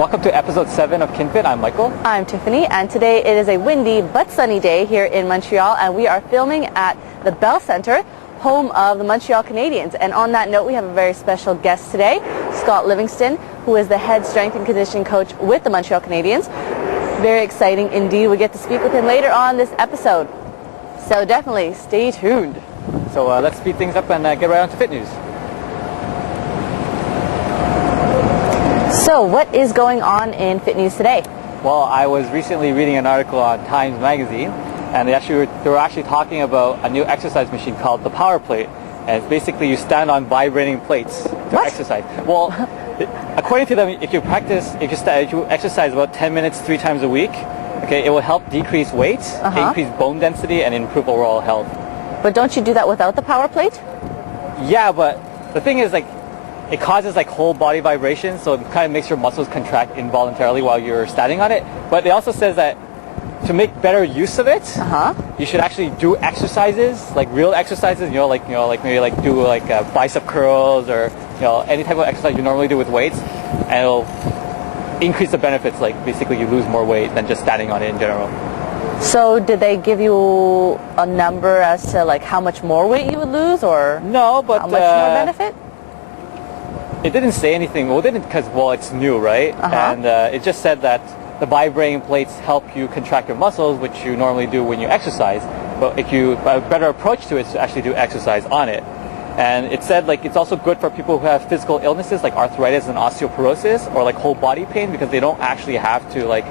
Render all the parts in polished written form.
Welcome to episode 7 of KinFit. I'm Michael. I'm Tiffany, and today it is a windy but sunny day here in Montreal, and we are filming at the Bell Centre, home of the Montreal Canadiens. And on that note, we have a very special guest today, Scott Livingston, who is the head strength and conditioning coach with the Montreal Canadiens. Very exciting indeed. We get to speak with him later on this episode. So definitely stay tuned. So let's speed things up and get right on to Fit News. So what is going on in Fit News today? Well, I was recently reading an article on Times Magazine, and they were actually talking about a new exercise machine called the Power Plate. And it's basically you stand on vibrating plates to exercise. Well, according to them, if you exercise about 10 minutes 3 times a week, okay, it will help decrease weight, increase bone density, and improve overall health. But don't you do that without the Power Plate? Yeah, but the thing is, it causes whole body vibrations, so it kind of makes your muscles contract involuntarily while you're standing on it. But it also says that to make better use of it, you should actually do exercises, real exercises. Maybe do bicep curls or any type of exercise you normally do with weights, and it'll increase the benefits. Basically, you lose more weight than just standing on it in general. So did they give you a number as to how much more weight you would lose, or no? But how much more benefit? It didn't say anything. Well, it didn't because it's new, right? And it just said that the vibrating plates help you contract your muscles, which you normally do when you exercise. But a better approach to it is to actually do exercise on it. And it said it's also good for people who have physical illnesses like arthritis and osteoporosis, or whole body pain, because they don't actually have to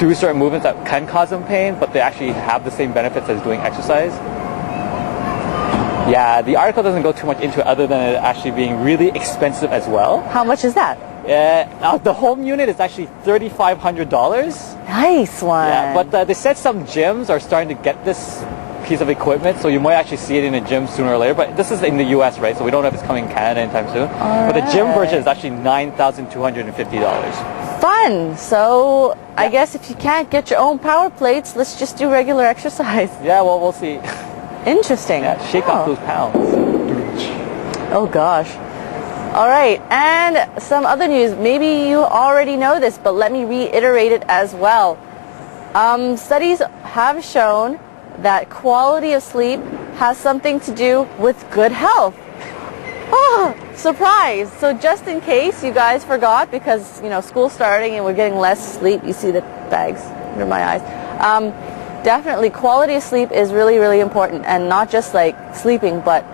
do certain movements that can cause them pain, but they actually have the same benefits as doing exercise. Yeah, the article doesn't go too much into it other than it actually being really expensive as well. How much is that? Now the home unit is actually $3,500. Nice one. Yeah, but they said some gyms are starting to get this piece of equipment, so you might actually see it in a gym sooner or later. But this is in the US, right? So we don't know if it's coming in Canada anytime soon. But the gym version is actually $9,250. Fun. So I guess if you can't get your own power plates, let's just do regular exercise. Yeah, well, we'll see. Interesting. Yeah, shake off those pounds. Oh gosh. All right, and some other news. Maybe you already know this, but let me reiterate it as well. Studies have shown that quality of sleep has something to do with good health. Oh, surprise! So just in case you guys forgot, because school's starting and we're getting less sleep. You see the bags under my eyes. Definitely, quality of sleep is really, really important, and not just sleeping, but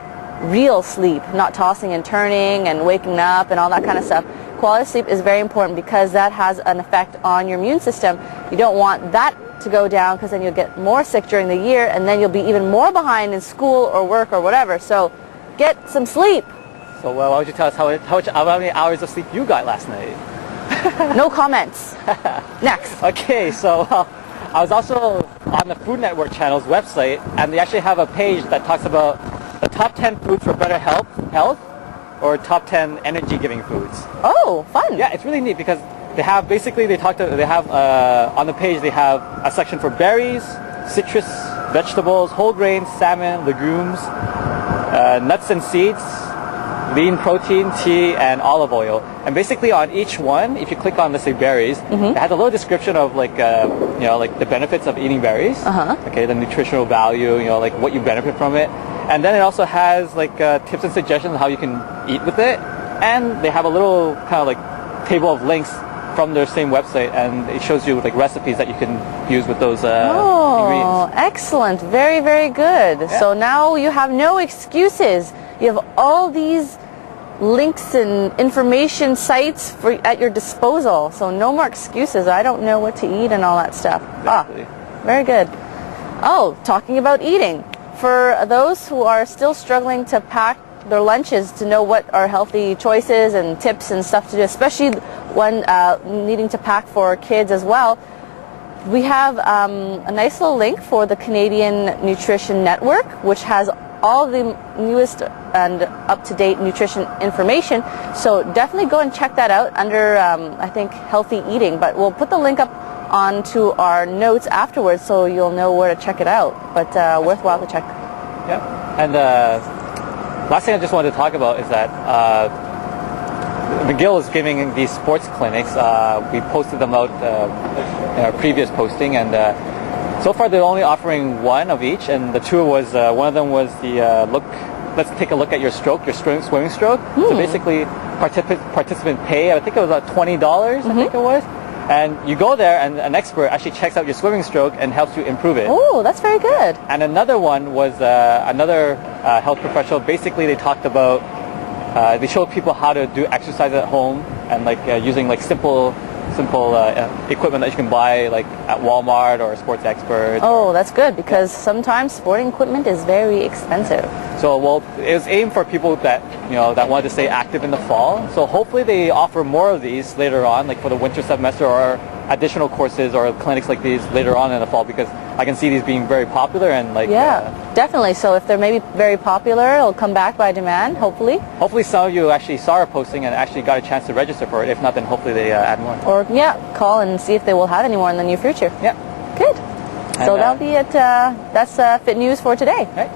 real sleep, not tossing and turning and waking up and all that kind of stuff. Quality of sleep is very important because that has an effect on your immune system. You don't want that to go down, because then you'll get more sick during the year, and then you'll be even more behind in school or work or whatever. So get some sleep. So why don't you tell us how many hours of sleep you got last night? No comments. Next. Okay, so I was also on the Food Network channel's website, and they actually have a page that talks about the top 10 foods for better health, or top 10 energy-giving foods. Oh, fun! Yeah, it's really neat because they have on the page they have a section for berries, citrus, vegetables, whole grains, salmon, legumes, nuts and seeds, lean protein, tea, and olive oil. And basically on each one, if you click on, let's say, berries, it has a little description of the benefits of eating berries. Okay, the nutritional value, what you benefit from it. And then it also has tips and suggestions on how you can eat with it. And they have a little kind of table of links from their same website, and it shows you recipes that you can use with those ingredients. Excellent. Very, very good. Yeah. So now you have no excuses. You have all these links and information sites at your disposal. So no more excuses. I don't know what to eat and all that stuff. Exactly. Very good. Oh, talking about eating. For those who are still struggling to pack their lunches, to know what are healthy choices and tips and stuff to do, especially when needing to pack for kids as well, we have a nice little link for the Canadian Nutrition Network, which has all the newest and up-to-date nutrition information. So definitely go and check that out under, I think, healthy eating. But we'll put the link up onto our notes afterwards, so you'll know where to check it out. But worthwhile to check. Yeah. And last thing I just wanted to talk about is that McGill is giving these sports clinics. We posted them out in our previous posting, and so far they're only offering one of each. And the two was one of them was the look. Let's take a look at your stroke, your swimming stroke. So basically, participant pay. I think it was about $20. I think it was. And you go there, and an expert actually checks out your swimming stroke and helps you improve it. Oh, that's very good. And another one was another health professional. Basically, they talked about, they showed people how to do exercise at home and like using like simple equipment that you can buy like at Walmart or Sports Expert. Oh, that's good because sometimes sporting equipment is very expensive. So, well, it was aimed for people that, that wanted to stay active in the fall. So hopefully they offer more of these later on, like for the winter semester, or additional courses or clinics like these later on in the fall, because I can see these being very popular and like... Yeah, definitely. So if they're maybe very popular, it'll come back by demand, hopefully. Hopefully some of you actually saw our posting and actually got a chance to register for it. If not, then hopefully they add more. Or, call and see if they will have any more in the near future. Yeah. Good. So that'll be it. That's Fit News for today. Right.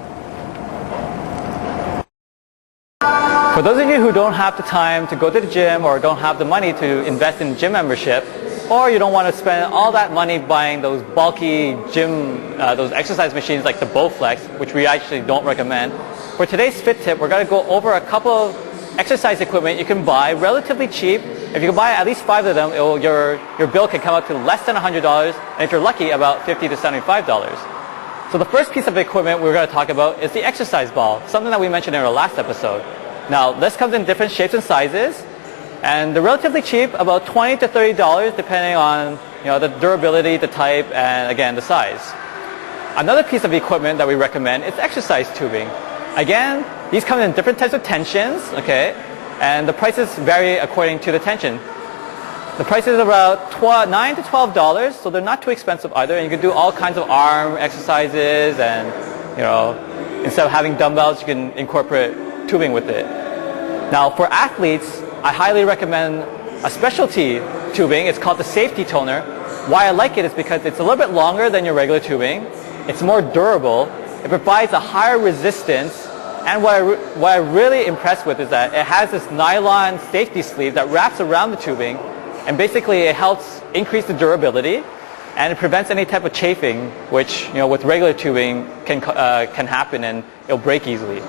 For those of you who don't have the time to go to the gym or don't have the money to invest in gym membership, or you don't want to spend all that money buying those bulky gym, those exercise machines like the Bowflex, which we actually don't recommend, for today's Fit Tip, we're going to go over a couple of exercise equipment you can buy relatively cheap. If you can buy at least 5 of them, your bill can come out to less than $100, and if you're lucky, about $50 to $75. So the first piece of equipment we're going to talk about is the exercise ball, something that we mentioned in our last episode. Now, this comes in different shapes and sizes, and they're relatively cheap, about $20 to $30, depending on the durability, the type, and again, the size. Another piece of equipment that we recommend is exercise tubing. Again, these come in different types of tensions, okay, and the prices vary according to the tension. The price is about $9 to $12, so they're not too expensive either, and you can do all kinds of arm exercises, and instead of having dumbbells, you can incorporate tubing with it. Now, for athletes, I highly recommend a specialty tubing. It's called the safety toner. Why I like it is because it's a little bit longer than your regular tubing. It's more durable. It provides a higher resistance. And what I'm really impressed with is that it has this nylon safety sleeve that wraps around the tubing, and basically it helps increase the durability, and it prevents any type of chafing, which with regular tubing can happen and it'll break easily.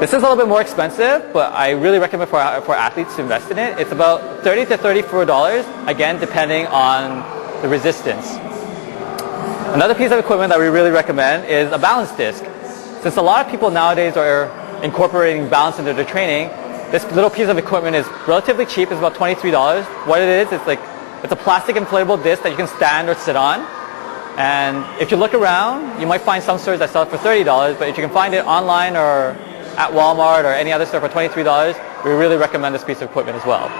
This is a little bit more expensive, but I really recommend for athletes to invest in it. It's about $30 to $34, again, depending on the resistance. Another piece of equipment that we really recommend is a balance disc. Since a lot of people nowadays are incorporating balance into their training, this little piece of equipment is relatively cheap. It's about $23. What it is, it's a plastic inflatable disc that you can stand or sit on. And if you look around, you might find some stores that sell it for $30, but if you can find it online or at Walmart or any other store for $23, we really recommend this piece of equipment as well.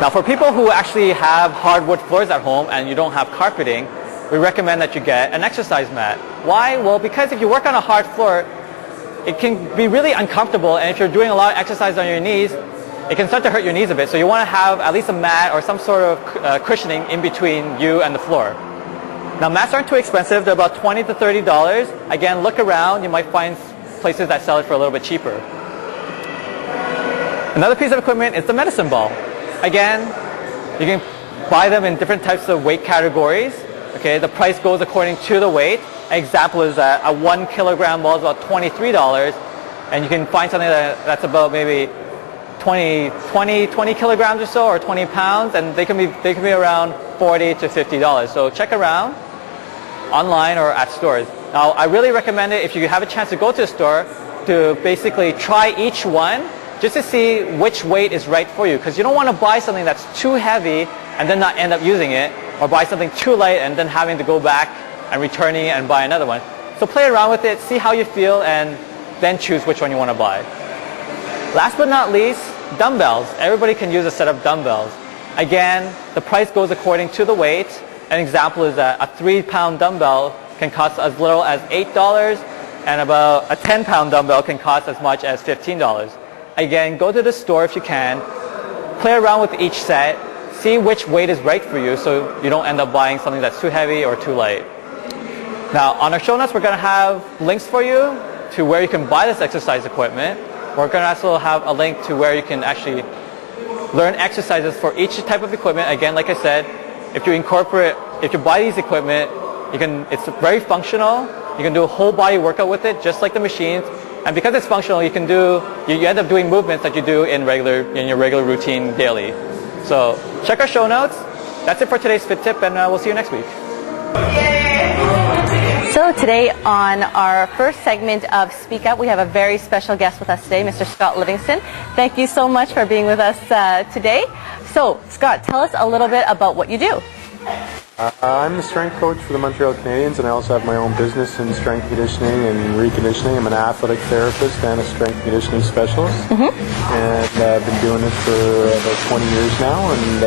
Now, for people who actually have hardwood floors at home and you don't have carpeting, we recommend that you get an exercise mat. Why? Well, because if you work on a hard floor, it can be really uncomfortable, and if you're doing a lot of exercise on your knees, it can start to hurt your knees a bit. So you want to have at least a mat or some sort of cushioning in between you and the floor. Now, mats aren't too expensive. They're about $20 to $30. Again, look around. You might find places that sell it for a little bit cheaper. Another piece of equipment is the medicine ball. Again, you can buy them in different types of weight categories. Okay, the price goes according to the weight. An example is that a 1 kilogram ball is about $23, and you can find something that's about maybe 20 kilograms or so, or 20 pounds, and they can be around $40 to $50. So check around online or at stores. Now, I really recommend it if you have a chance to go to a store to basically try each one just to see which weight is right for you, because you don't want to buy something that's too heavy and then not end up using it, or buy something too light and then having to go back and returning and buy another one. So play around with it, see how you feel, and then choose which one you want to buy. Last but not least, dumbbells. Everybody can use a set of dumbbells. Again, the price goes according to the weight. An example is that a 3-pound dumbbell can cost as little as $8, and about a 10-pound dumbbell can cost as much as $15. Again, go to the store if you can, play around with each set, see which weight is right for you so you don't end up buying something that's too heavy or too light. Now, on our show notes, we're going to have links for you to where you can buy this exercise equipment. we're going to also have a link to where you can actually learn exercises for each type of equipment. Again, like I said, if you buy these equipment, it's very functional. You can do a whole body workout with it, just like the machines. And because it's functional, you end up doing movements that you do in your regular routine daily. So check our show notes. That's it for today's Fit Tip, and we'll see you next week. So today on our first segment of Speak Up, we have a very special guest with us today, Mr. Scott Livingston. Thank you so much for being with us today. So Scott, tell us a little bit about what you do. I'm the strength coach for the Montreal Canadiens, and I also have my own business in strength conditioning and reconditioning. I'm an athletic therapist and a strength conditioning specialist, and I've been doing this for about 20 years now. And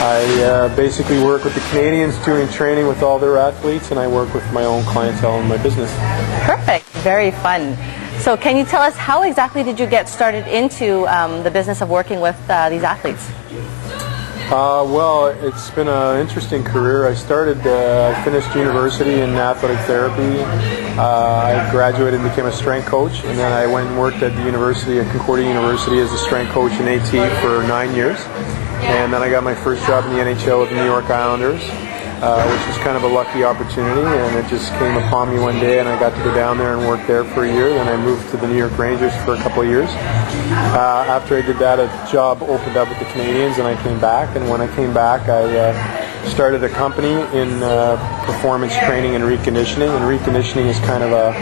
I basically work with the Canadiens doing training with all their athletes, and I work with my own clientele in my business. Perfect. Very fun. So can you tell us how exactly did you get started into the business of working with these athletes? Well, it's been an interesting career. I finished university in athletic therapy. I graduated and became a strength coach, and then I went and worked at the university, at Concordia University, as a strength coach in AT for 9 years. And then I got my first job in the NHL with the New York Islanders, which was kind of a lucky opportunity, and it just came upon me one day, and I got to go down there and work there for a year. Then I moved to the New York Rangers for a couple of years. After I did that, a job opened up with the Canadiens, and I came back. And when I came back, I started a company in performance training and reconditioning. And reconditioning is kind of a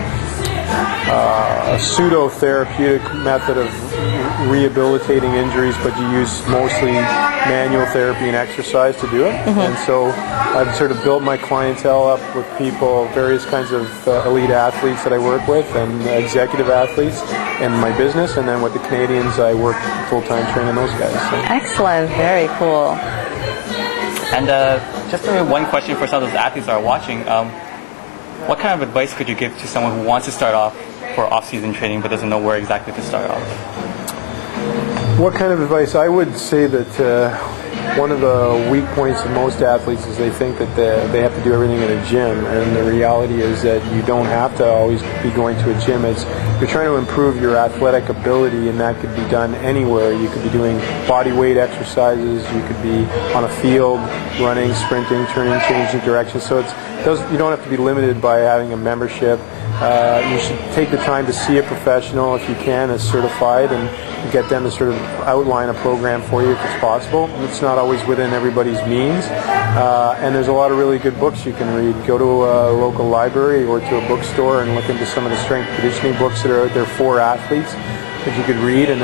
pseudo-therapeutic method of rehabilitating injuries, but you use mostly manual therapy and exercise to do it. And so I've sort of built my clientele up with people, various kinds of elite athletes that I work with, and executive athletes in my business. And then with the Canadiens, I work full-time training those guys. So. Excellent. Very cool. And just maybe one question for some of those athletes that are watching. What kind of advice could you give to someone who wants to start off for off-season training but doesn't know where exactly to start off? What kind of advice? I would say that one of the weak points of most athletes is they think that they have to do everything in a gym, and the reality is that you don't have to always be going to a gym. You're trying to improve your athletic ability, and that could be done anywhere. You could be doing body weight exercises, you could be on a field, running, sprinting, turning, changing directions. So you don't have to be limited by having a membership. You should take the time to see a professional if you can, as certified, and get them to sort of outline a program for you if it's possible. It's not always within everybody's means, and there's a lot of really good books you can read. Go to a local library or to a bookstore and look into some of the strength conditioning books that are out there for athletes that you could read and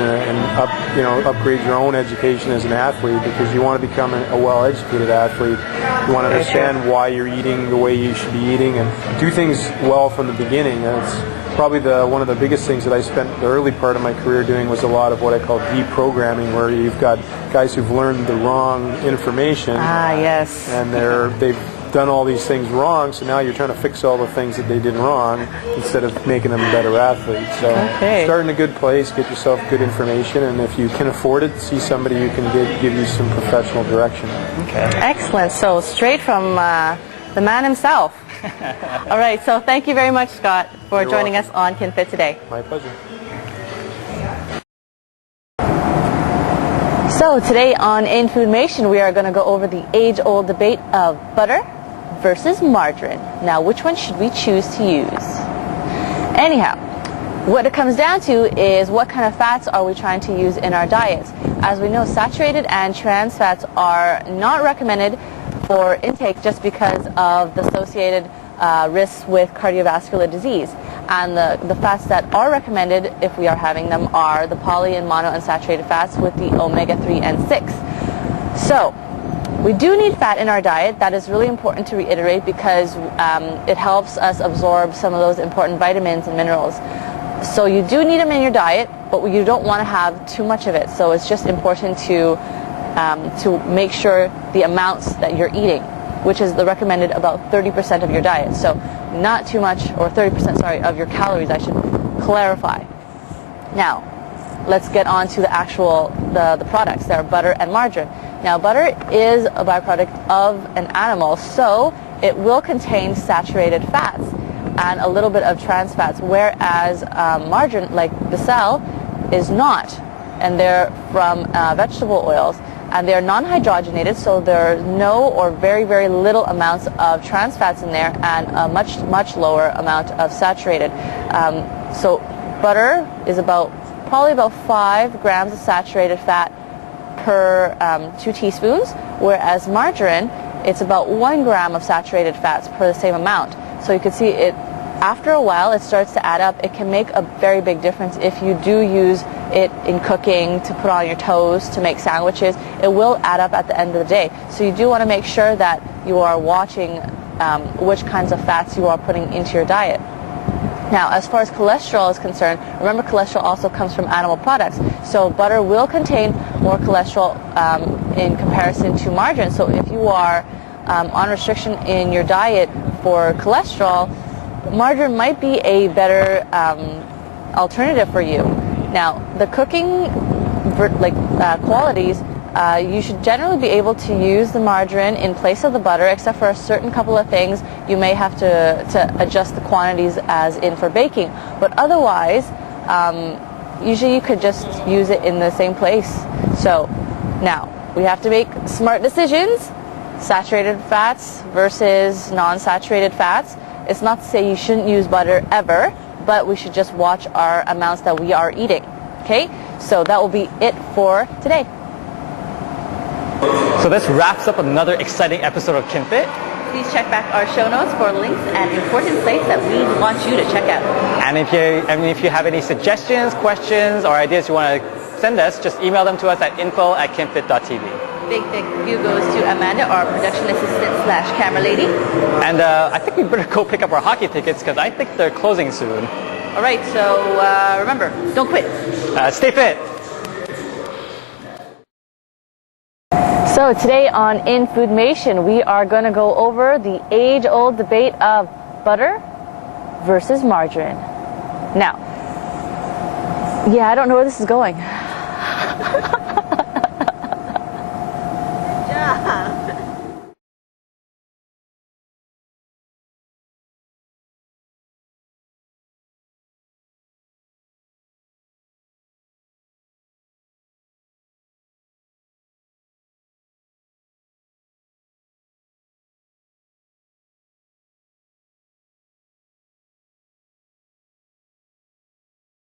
upgrade your own education as an athlete, because you want to become a well-educated athlete. You want to understand why you're eating the way you should be eating and do things well from the beginning. And it's probably one of the biggest things that I spent the early part of my career doing was a lot of what I call deprogramming, where you've got guys who've learned the wrong information. Yes. And they've done all these things wrong, so now you're trying to fix all the things that they did wrong instead of making them better athletes. So start in a good place, get yourself good information, and if you can afford it, see somebody who can give you some professional direction. Okay. Excellent. So straight from the man himself. All right, so thank you very much, Scott, for joining us on KinFit today. My pleasure. So today on In Foodmation, we are going to go over the age-old debate of butter versus margarine. Now, which one should we choose to use? Anyhow, what it comes down to is what kind of fats are we trying to use in our diets. As we know, saturated and trans fats are not recommended for intake just because of the associated risks with cardiovascular disease. And the fats that are recommended, if we are having them, are the poly and monounsaturated fats with the omega-3 and 6. So, we do need fat in our diet. That is really important to reiterate, because it helps us absorb some of those important vitamins and minerals. So you do need them in your diet, but you don't want to have too much of it. So it's just important to make sure the amounts that you're eating, which is the recommended about 30% of your diet. So not too much, or 30%, sorry, of your calories, I should clarify. Now, let's get on to the actual, the products. There are butter and margarine. Now, butter is a byproduct of an animal, so it will contain saturated fats. and a little bit of trans fats, whereas margarine, like Becel, is not, and they're from vegetable oils, and they're non-hydrogenated, so there are no or very, very little amounts of trans fats in there, and a much, much lower amount of saturated. So butter is probably about 5 grams of saturated fat per 2 teaspoons, whereas margarine, it's about 1 gram of saturated fats per the same amount. So you can see it, after a while, it starts to add up. It can make a very big difference if you do use it in cooking, to put on your toast, to make sandwiches. It will add up at the end of the day. So you do want to make sure that you are watching which kinds of fats you are putting into your diet. Now, as far as cholesterol is concerned, remember cholesterol also comes from animal products. So butter will contain more cholesterol in comparison to margarine. So if you are on restriction in your diet for cholesterol, margarine might be a better alternative for you. Now, the cooking qualities, you should generally be able to use the margarine in place of the butter, except for a certain couple of things. You may have to adjust the quantities as in for baking. But otherwise, usually you could just use it in the same place. So now, we have to make smart decisions. Saturated fats versus non-saturated fats. It's not to say you shouldn't use butter ever, but we should just watch our amounts that we are eating. Okay? So that will be it for today. So this wraps up another exciting episode of KinFit. Please check back our show notes for links and important sites that we want you to check out. And if you have any suggestions, questions, or ideas you want to send us, just email them to us at info@kinfit.tv. Big thank you goes to Amanda, our production assistant / camera lady. And I think we better go pick up our hockey tickets because I think they're closing soon. All right, so remember, don't quit. Stay fit. So today on In Foodmation, we are going to go over the age-old debate of butter versus margarine. Now, yeah, I don't know where this is going.